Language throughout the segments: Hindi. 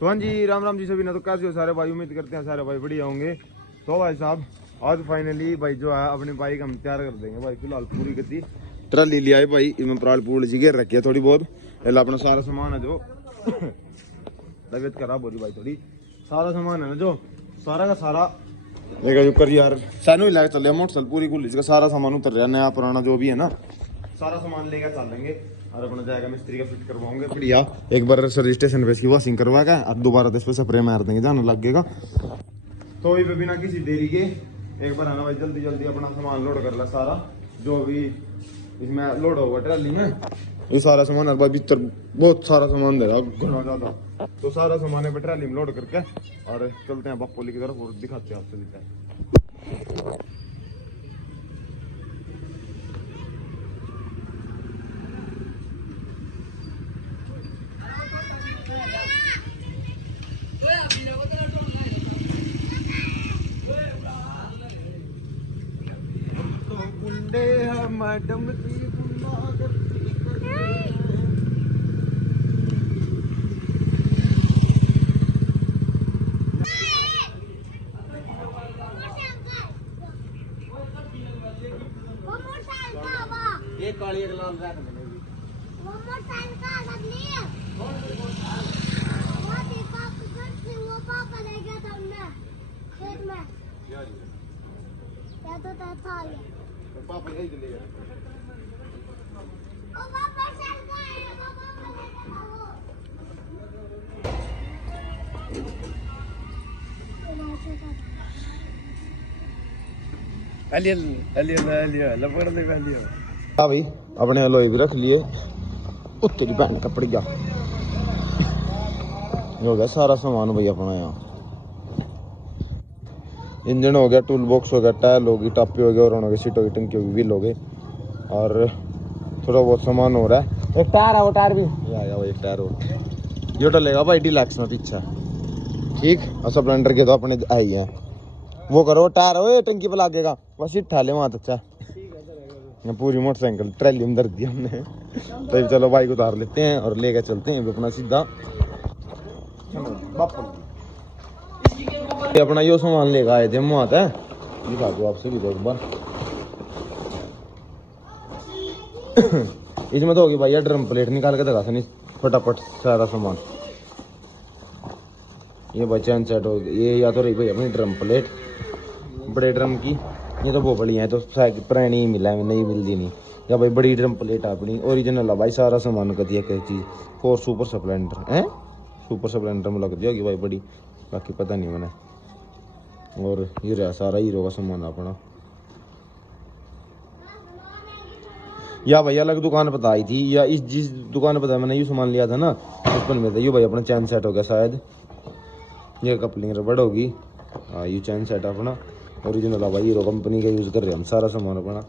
तो हाँ जी, राम जी सभी ना। तो कैसे हो सारे भाई, उम्मीद करते हैं सारे भाई बढ़िया होंगे। तो भाई साहब आज फाइनली भाई जो है अपनी बाइक हम तैयार कर देंगे भाई। फिलहाल पूरी गति ट्राली लिया है भाई, इसमें प्राल पूल जी घेर रखी है थोड़ी बहुत। पहले अपना सारा सामान है जो तबीयत खराब हो रही भाई थोड़ी, सारा सामान है ना जो सारा का सारा लेकर जो कर यार सानू ही लेकर चल मोटरसाइकिल पूरी खुली, इसका सारा सामान उतर रहा है, नया पुराना जो भी है ना सारा सामान लेकर चल लेंगे। और अपना जाएगा मिस्त्री का फिट करवाओगे बढ़िया, एक बार सर्विस स्टेशन पे इसकी वॉशिंग करवा के अब दोबारा तो इस पे स्प्रे मार देंगे, जाना लगेगा। तो ये बिना किसी देरी के एक बार आना भाई, जल्दी जल्दी अपना सामान लोड कर ला सारा जो भी इसमें लोड होगा ट्राली में। ये सारा सामान भाई भीतर बहुत सारा सामान दे रहा घना ज्यादा, तो सारा सामान है ट्राली में लोड करके और चलते हैं बापोली की तरफ और दिखाते हैं आपसे दिखता है। मैडम ये काली लाल रख मिलेगी वो मोटरसाइकिल का बदली है वो दीपक से वो पापा ले गया था हमने खेत में यार क्या तो था ये पापा यही ले गया ओ पापा चल गए पापा ले गया वो अलियो लपड़ ले अलियो। हाँ भाई अपने अलोई भी रख लिए, उत्तरी पैंट कपड़ी का हो गया सारा सामान भाई अपना। यहाँ इंजन हो गया, टूल बॉक्स हो गया, टायर होगी, टापी हो गया, और हो गए सीट होगी, टंकी होगी, व्हील हो गए और थोड़ा बहुत सामान हो रहा है। एक टायर है, वो टायर भी या भाई एक टायर हो जो डलेगा भाई डिलैक्स में पीछे ठीक। और स्प्लेंडर के तो अपने आई है, वो करो टायर हो टंकी पे लागेगा बस सीट ठा ले वहां तक। अच्छा पूरी मोटरसाइकिल ट्रैली में धर दिया हमने तो चलो बाइक उतार लेते हैं और लेकर चलते हैं अपना सीधा अपना यो सामान लेकर आए थे हम वहां है, दिखा दो आपसे भी एक बार। इसमें तो होगी भैया ड्रम प्लेट निकाल के दिखा सनी फटाफट सारा सामान। ये भाई चैन सेट हो गई, ये या तो रही भाई अपनी ड्रम प्लेट बड़े ड्रम की, ये तो बहुत बढ़िया है, तो पुरानी ही मिला है, नहीं मिलती नहीं। या भाई बड़ी ड्रम प्लेट अपनी ओरिजिनल है भाई, सारा सामान कर दिया क्या चीज़। फोर सुपर स्प्लेंडर है, सुपर स्प्लेंडर में लग दिया होगी भाई बड़ी, बाकी पता नहीं मैंने। और ये रहा सारा हीरो का सामान अपना। या भाई अलग दुकान पता आई थी, या इस जिस दुकान पता मैंने ये सामान लिया था ना उस पर मिलता। ये भाई अपना चैन सेट हो गया शायद, ये कपलिंग रबड़ होगी। हाँ ये चैन सेट अपना ओरिजिनल है भाई, हीरो कंपनी का यूज कर रहे हैं हम सारा सामान अपना।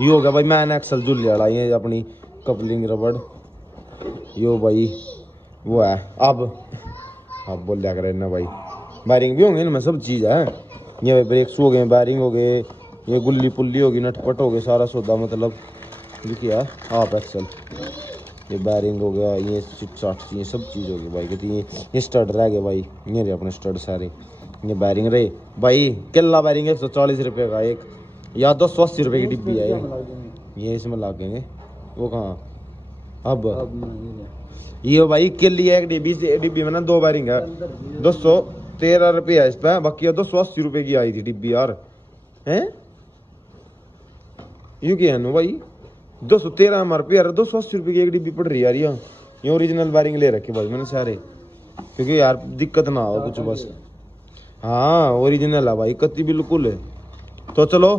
ये हो गया भाई मैन एक्सल जुल्ले वाला, ये अपनी कपलिंग रबड़। यो भाई वो है अब बोल दिया करे ना भाई, बैरिंग भी होंगे इनमें सब चीज़ है। ये ब्रेक्स हो गए, बैरिंग हो गए, ये गुल्ली पुल्ली होगी, नटपट हो गए, सारा सौदा मतलब ये क्या है हाफ एक्सल। ये बैरिंग हो गया, ये सिट साट ये सब चीज़ होगी भाई। कहती ये स्टड रह गए भाई, ये रहे अपने स्टड सारे। ये बैरिंग रहे भाई, किला बैरिंग 140 रुपये का एक, या 280 रुपये की डिब्बी है ये इसमें लागेंगे। वो कहाँ अब ये भाई किली है एक डिब्बी में ना, 2 बैरिंग है, 213 रुपये है इस पर, बाकी 280 रुपये की आई थी डिब्बी यार हैं। यू क्या है भाई 213 MRP यार, 280 रुपये की एक डिब्बी पड़ रही है यार। ये ओरिजिनल बैरिंग ले रखे भाई मैंने सारे, क्योंकि यार दिक्कत ना हो कुछ बस। हाँ ओरिजिनल है भाई कत्ती बिल्कुल है। तो चलो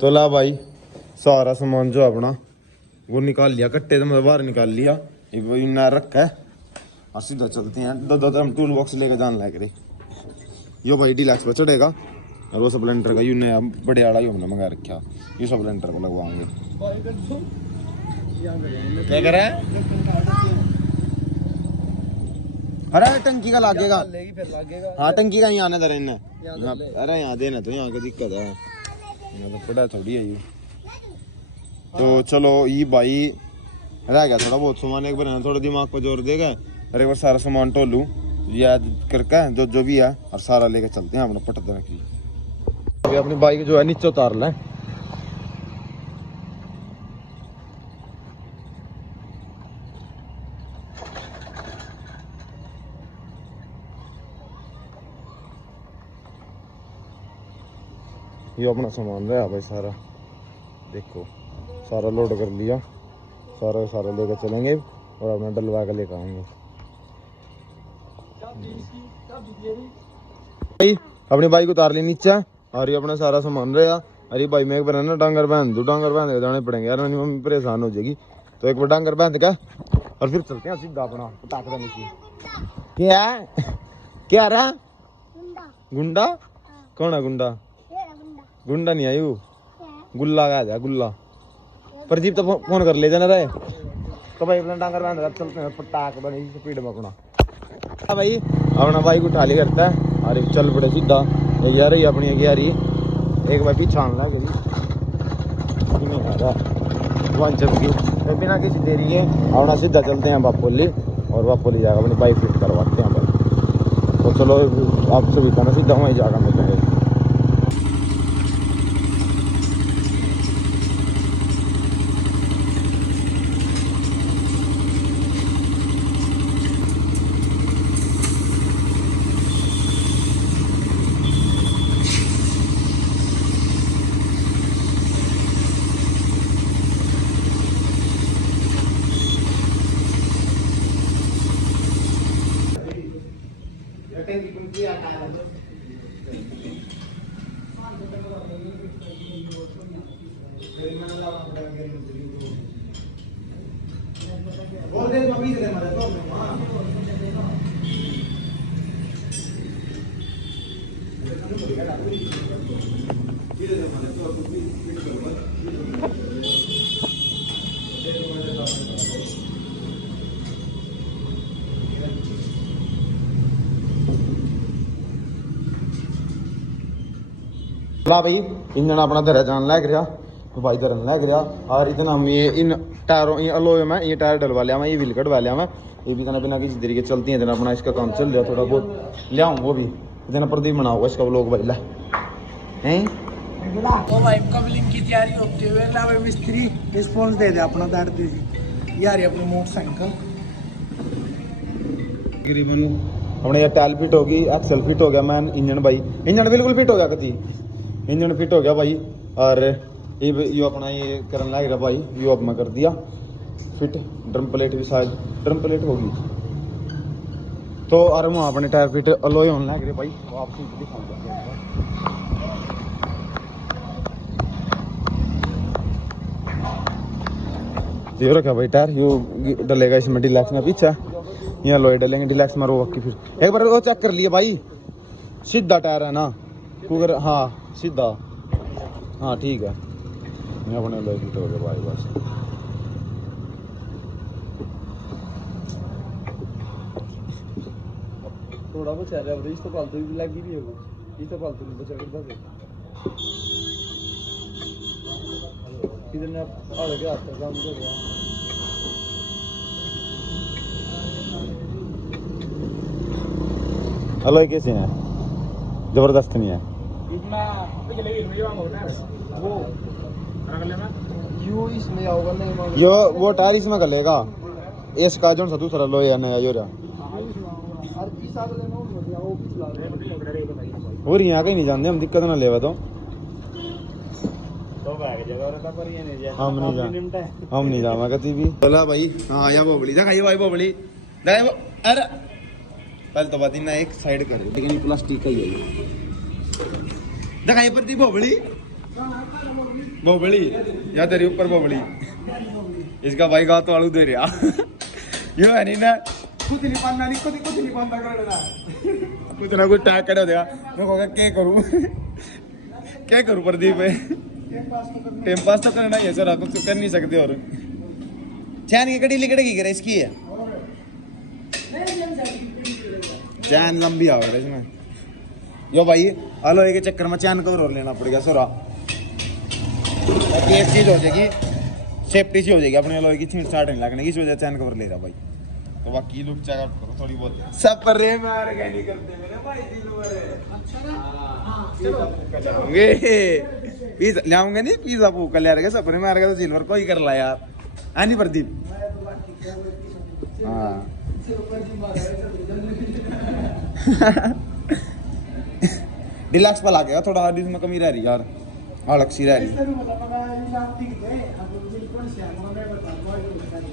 तो ला भाई सारा सामान जो अपना वो निकाल लिया, कट्टे तो मैं बाहर निकाल लिया, नया रखा है और सीधा चलते हैं। दो हम टूल बॉक्स लेकर जान लग रहे। यो भाई डिलैक्स पर चढ़ेगा और वो स्प्लेंडर का यू नया बड़े आड़ा ही हमने मंगा रखा, ये स्प्लेंडर को लगवाएंगे। क्या कर रहा है? अरे टंकी का लागेगा, हाँ टंकी का ही आने दे रहे। अरे यहाँ देना तो यहाँ की दिक्कत है, तो पड़ा थोड़ी है ये। तो चलो ये भाई रह गया थोड़ा बहुत सामान, एक बार थोड़ा दिमाग पर जोर देगा और एक बार सारा सामान टोलू याद करके जो जो भी है और सारा लेके चलते हैं अपना पट देने के लिए। अभी अपनी बाइक जो है नीचे उतार लें। ये अपना सामान रहा भाई सारा, देखो सारा लोड कर लिया, सारा लेकर चलेंगे और अपना डलवा कर लेकर आएंगे। अपनी बाइक उतार ली नीचे और ये अपना सारा सामान रहा। अरे भाई मैं एक बार ना डांगर बांध दूँ, डांगर बांध के जाने पड़ेंगे यार, मेरी मम्मी परेशान हो जाएगी। तो एक बार डांगर बांध के और फिर चलते हैं सीधा अपना पटाख देने की। क्या रहा गुंडा? कौन है गुंडा? गुंडा नहीं आयु, गुल्ला का गुल्ला। प्रदीप तो फोन कर ले जाना रहे तो भाई अपना डांगर बांध रहा, चलते हैं पटाख बने स्पीड में अपना। भाई अपना बाइक उठा ली करता है और चल पड़े सीधा यार ही अपनी यारी। एक बार पीछा आना चली वन चल की बिना किसी देरी के अपना सीधा चलते हैं बापोली और बापोली जाकर अपनी बाइक फिट करवाते हैं भाई। तो चलो आप सभी का ना सीधा वहीं जाकर मिलेंगे। भाई इंजन अपना धरा जान लग रहा तो भाई धरन लग रहा और इतना हम ये इन टायरों अलोए में ये टायर डलवा लिया मैं, ये व्हील कटवा लिया मैं। ये भी इतना बिना किसी तरीके चलती है, इतना अपना इसका काम चल रहा थोड़ा बहुत ले आऊँ वो भी इतना प्रदीप बना होगा इसका लोग भाई ला हैं। ओ भाई कबलिंग की तैयारी होते हुए ना भाई मिस्त्री रिस्पांस दे दे अपना दाड़ दे यार ये अपनी मोटरसाइकिल तकरीबन अपने ये टायल फिट होगी, एक्सल फिट हो गया मैन, इंजन भाई इंजन बिल्कुल फिट हो गया कति इंजन फिट हो गया भाई। और ये अपना ये करने लग रहा भाई, ये अब मैं कर दिया फिट। ड्रम प्लेट भी शायद ड्रम प्लेट होगी तो और वहाँ अपने टायर फिट अलोए होने लग रहे भाई। वो आपको दिखाऊंगा ये रखा भाई टायर, ये डलेगा इसमें डिलैक्स में पीछे, यहाँ लोहे डलेंगे डिलैक्स में रो की। फिर एक बार वो चेक कर लिए भाई, सीधा टायर है ना कुकर? हाँ सीधा, हाँ ठीक है। मैं अपने लोहे फिट हो गया भाई बस। थोड़ा बहुत चल रहा है इस तो फालतू भी लगी भी होगा, इस तो फालतू नहीं बचा करता थे किधर ने आ गया हाथ काम कर रहा। अलोए कैसे हैं? जबरदस्त नहीं है इतना वो यू इसमें आओगा नहीं यो वो टायर इसमें गलेगा इसका जो सा दूसरा लोहे नया यो रहा हो रही है कहीं नहीं जानते हम, दिक्कत ना लेवा तो हम नहीं जावा कभी भी। बोला भाई हाँ आया बोबली दिखाइए भाई बोबली अरे पहले तो बात ही ना एक साइड कर लेकिन ये प्लास्टिक का ही है। दिखाइए प्रति बोबली बोबली या तेरे ऊपर बोबली इसका भाई गा तो आलू दे रहा यो है नहीं ना कुछ नहीं पाना नहीं कुछ नहीं पाना कर देना कुछ ना कुछ टैग कर देगा देखोगा क्या करूँ प्रदीप टाइम पास तो करना ही है सर, कुछ तो कर नहीं सकते। और चैन की कड़ी लिकड़ेगी करे इसकी है चैन लंबी आ रहा है इसमें यो भाई अलोए के चक्कर में चैन कवर और लेना पड़ेगा सर। ताकि एक चीज हो जाएगी सेफ्टी सी हो जाएगी अपने अलोए की छींट छाट नहीं लगने की, इस वजह चैन कवर ले रहा भाई। तो बाकी लुक चेक आउट करो थोड़ी बहुत। सपरे मार के नहीं करते मेरे भाई दिल भरे। पिज्जा लाऊंगे नहीं, पिज्जा भूख ले रहा सपरे मार के तो सिल्वर कोई कर ला यार। आनी प्रदीप हाँ डिलक्स पर लागे थोड़ा डिश में कमी रह रही यार, अलग सी रह रही।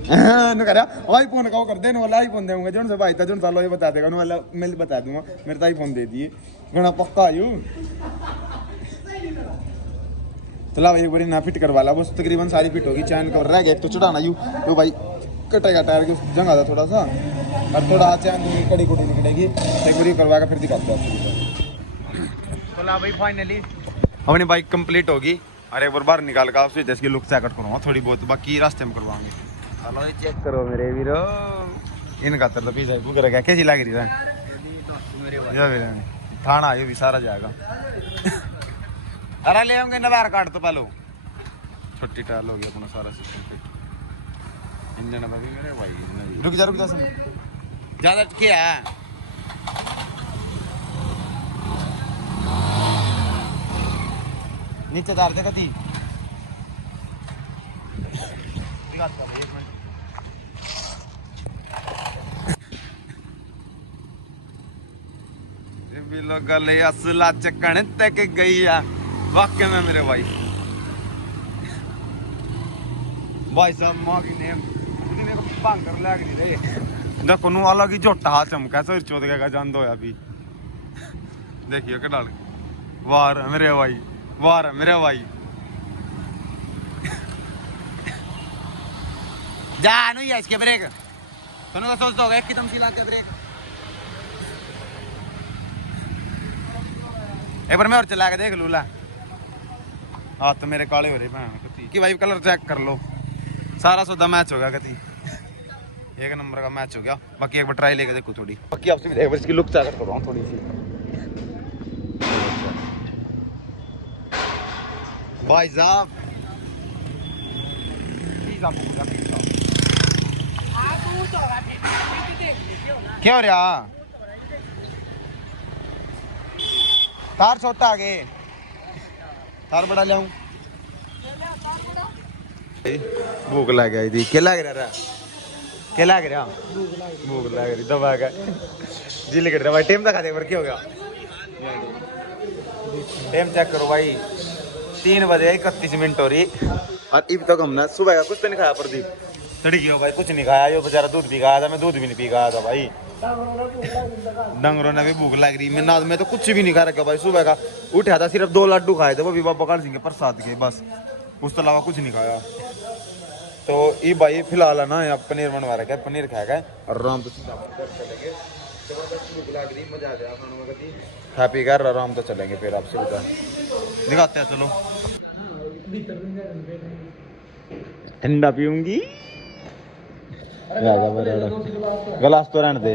हाँ न करा आईफोन का वो कर देने वाला आईफोन देंगे जोन से भाई था जोन सालो ये बता देगा उन्हें वाला मैं बता दूंगा मेरे तो आईफोन दे दिए घना पक्का यू। चला भाई एक बारी ना फिट करवा ला बस तकरीबन सारी फिट होगी, चैन कवर रह गया एक तो चढ़ाना यू तो भाई कटेगा टायर की जगह था थोड़ा सा और थोड़ा चैन कड़ी कुड़ी निकलेगी एक बारी करवा के फिर दिखाते हैं। चला भाई फाइनली अपनी बाइक कंप्लीट होगी और एक बार बाहर निकाल कर आपसे इसकी लुक चेक करवाऊंगा थोड़ी बहुत, बाकी रास्ते में करवाएंगे। चलो ये चेक करो मेरे वीरो इनका तो पिज्जा भूख रखा कैसी लग रही है थाना ये भी सारा जाएगा। अरे ले आऊंगे नवार कार्ड तो पहले छुट्टी टाल हो गया अपना सारा सिस्टम फिट इंजन में भी मेरे भाई रुक जा ज्यादा क्या है नीचे तार दे कती गले असला चकन तक गई है वाकई में मेरे भाई साहब माँ की नेम भांगर लग नहीं रहे देखो नू अलग ही झोटा हाथ चमका सिर चोद का जान दो अभी देखिए के डाल वार मेरे भाई वार मेरे भाई जा नहीं है इसके ब्रेक तुमने का सोचता होगा एकदम सी लाके ब्रेक एक बार मैं और चला के देख लूला हाथ तो मेरे काले हो रहे हैं कि भाई कलर चेक कर लो सारा सौदा मैच हो गया कति एक नंबर का मैच हो गया। बाकी एक बार ट्राई लेके देखो थोड़ी बाकी आपसे एक बार इसकी लुक चेक कर रहा हूं थोड़ी सी भाई साहब क्या हो रहा तार छोटा आगे तार बड़ा लाऊं भूख लग गई थी क्या लग रहा क्या लग रहा भूख लग रही दबा का जी लग रहा भाई टाइम दिखा दे क्या हो गया टाइम चेक करो भाई 3:31 हो रही और अब तक हमने सुबह का कुछ तो नहीं खाया प्रदीप तड़की हो भाई कुछ नहीं खाया जो बेचारा दूध पी गया था मैं दूध भी नहीं पी गया था भाई डंगरों ने भी भूख लग रही मैं तो कुछ भी नहीं खा रखा भाई सुबह का उठा था सिर्फ 2 लड्डू खाए थे वो भी बाबा काल सिंह के प्रसाद के बस उसके अलावा कुछ नहीं खाया। तो ये भाई फिलहाल है ना यहाँ पनीर बनवा रखा है पनीर खाएगा और आराम तो चलेंगे भूख लग रही मजा आ गया खा पी कर आराम तो चलेंगे फिर आपसे बता दिखाते हैं चलो ठंडा पीऊंगी गिलास तो रहने दे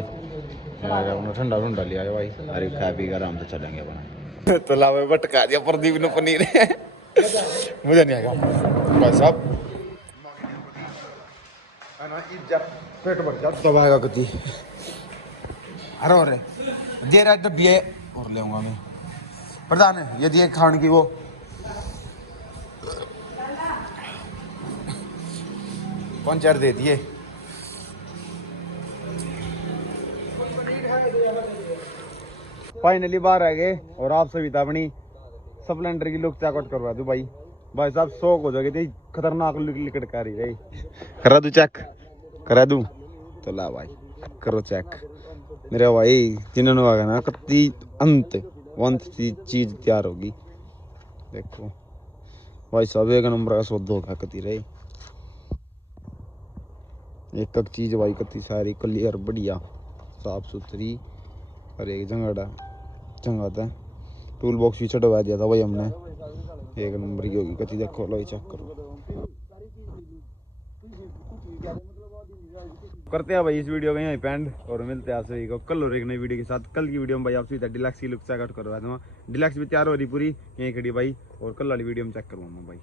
ठंडा ठंडा लिया भाई अरे खा पी कर आराम से चलेंगे अपना तो लावे भटका दिया प्रदीप ने पनीर मुझे नहीं आएगा भाई साहब पेट भर जा दबाएगा कति अरे और दे रहा डब्बी और ले मैं प्रधान है ये दिए खाने की वो कौन चार दे दिए फाइनली बाहर आ गए और आप सभी अपनी स्प्लेंडर की लुक चेकआउट करवा दूं भाई साहब शौक हो जाएगी खतरनाक लिकट कर रही रही करा दूं चेक करा दूं तो ला भाई करो चेक मेरे भाई जिन्होंने आगा ना कति अंत चीज तैयार होगी देखो भाई साहब एक नंबर का सौदा होगा कति रही एक एक चीज भाई कति सारी क्लियर बढ़िया साफ सुथरी और एक जगह था टूल बॉक्स भी चढ़वा दिया था भाई हमने एक नंबर की होगी कति देखो लो चेक करो करते हैं भाई इस वीडियो का यहीं पे एंड और मिलते हैं आप सभी को कल और एक नई वीडियो के साथ। कल की वीडियो में भाई आपसे डिलक्स की लुक चेकआउट करवा दूंगा डिलक्स भी तैयार हो रही पूरी यहीं खड़ी भाई और कल वाली वीडियो में चेक करूँगा भाई।